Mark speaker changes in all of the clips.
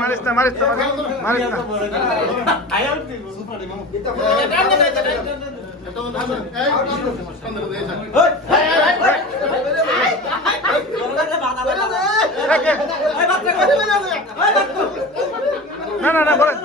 Speaker 1: মারিস না মারিস না মারিস না না না না বলেন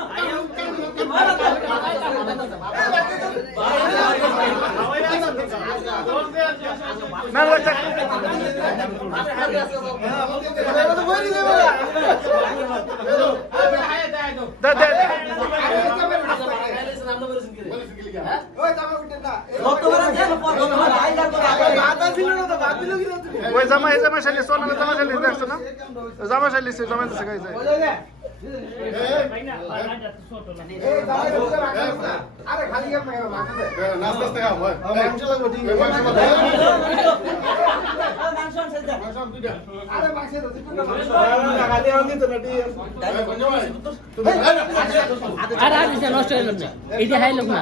Speaker 1: ওই জামা এই জামা শালি সোনা জামা শালি দেখছ না জামা শালি জামা দিছে
Speaker 2: আর আর এটা নষ্ট হয়ে যাবে এইটা হাই লোক না।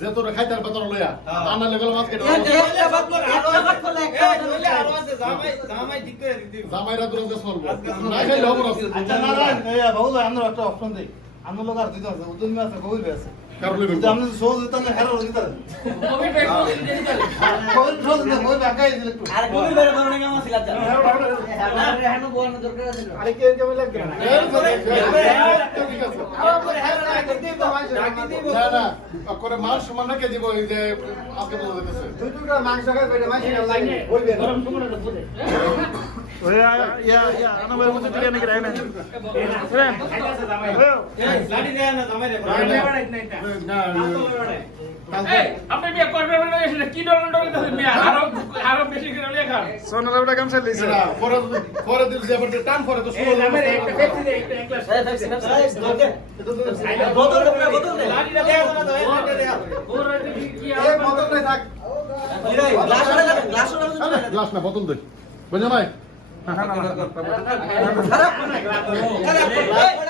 Speaker 3: যে তোর খাইতার পাতর লইয়া আনা লেগেল মাছ কেটে জামাইরা দূরে যে সরব না খাইলে হবে
Speaker 4: আচ্ছা নারায়ণ এই বাবু আমরা একটা অপশন দেই আমরা লোক আর দিতে আছে। উদ্যোগ আছে কবির আছে
Speaker 3: কারণ লইবেন
Speaker 4: যদি আপনি সহজ দিতে হেরো দিতে আছে কবির সহজ দিতে কবির আগাই দিলে একটু
Speaker 5: আরে কে কেমন লাগবে না
Speaker 3: না না করে মাল সমান রেখে দিব এই যে আজকে বলে দিতেছে
Speaker 5: দুই টুকরা মাংস খাই বেটা মাংস লাইনে বলবে
Speaker 1: ইয়া ইয়া
Speaker 6: কি বিয়ে? আরও আরও বেশি করে লেখা।
Speaker 1: সোনা লাউডা কাম শালি দিছে।
Speaker 3: না পরে দিল আবার টান পরে তো শুরু আমার
Speaker 6: একটা পেপসি দে একটা ক্লাস গ্লাস
Speaker 5: এই বোতল নাই থাক
Speaker 3: গ্লাস না বোতল দে বুঝা ভাই
Speaker 1: না না সর
Speaker 3: বুঝা ভাই বুঝা মারো মারো মারো না তোরা হাইরা দিবি এই আজকে শালা না না আজকে শালা হাইরা গেছো আজকে হাইরা গেছো বুঝা দে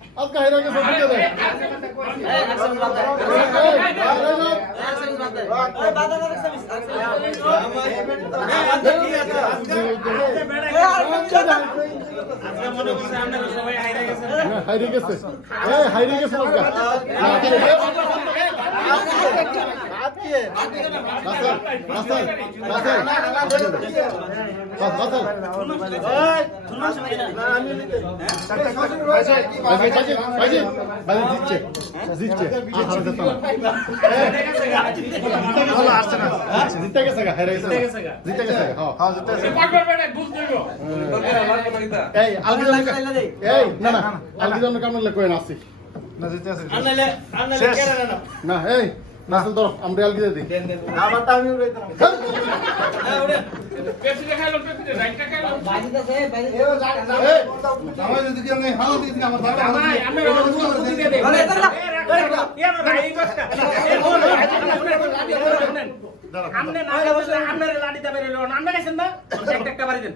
Speaker 3: না জিতে গেছে গা হাইরে গেছে হাইরে গেছে হ্যাঁ
Speaker 1: হ্যাঁ যেতে আছে
Speaker 6: পারবে বেটা বুঝ দিও
Speaker 3: এই না না আলগিদন কাম লাগলে কই না
Speaker 1: না যেতে আছে
Speaker 3: না এই নাসল ধরো আমরা আলগিদে দিই
Speaker 5: আমারটা আমি উড়াইতাম
Speaker 6: পেপসি দে খাইলো পেপসি দে রাইটটা খাইলো
Speaker 5: এ
Speaker 4: জামাই যদি আমি হাল দিই আমার বাবা
Speaker 6: ভাই আমি বুঝি দে দে আমনে না বসে আমনে লাড়ি দাবে রে লোন আমনে গেছেন না একটা একটা বাড়ি দেন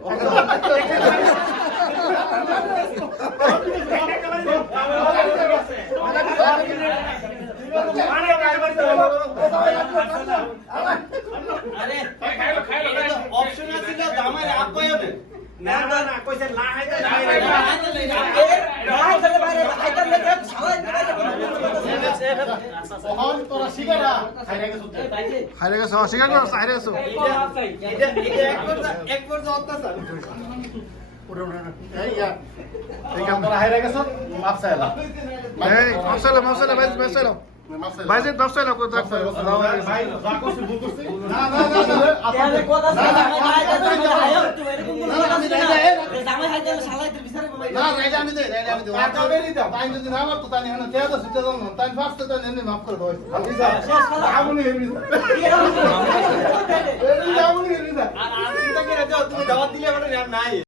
Speaker 6: খাইলো
Speaker 4: অপশন আছে না কই হবে
Speaker 6: না না
Speaker 3: ইয়া
Speaker 5: মাপ চাইলা
Speaker 7: যে দশ টাকা করে
Speaker 5: ভাই যা
Speaker 2: কথা কথা
Speaker 1: দেই
Speaker 5: টাকা
Speaker 8: মানে আর নাই